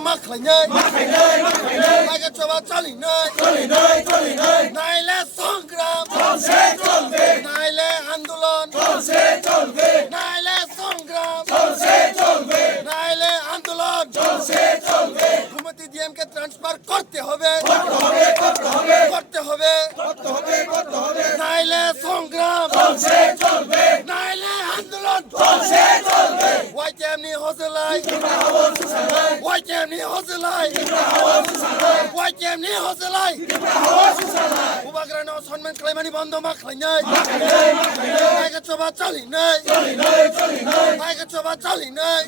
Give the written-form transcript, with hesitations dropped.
মাখাইনাই আগে চবা চলি নাই নাইলে সংগ্রাম নাইলে আন্দোলন নাইলে সংগ্রাম নাইলে আন্দোলন ঘুমতি ডিএমকে ট্রান্সফার করতে হবে নাইলে সংগ্রাম নাইলে আন্দোলন ওয়াইটিএমনি হজলাই উবাগ্রানো সম্মান ক্লাইমানি বন্ধ মাখাইনাই আগে চবা চলি নাই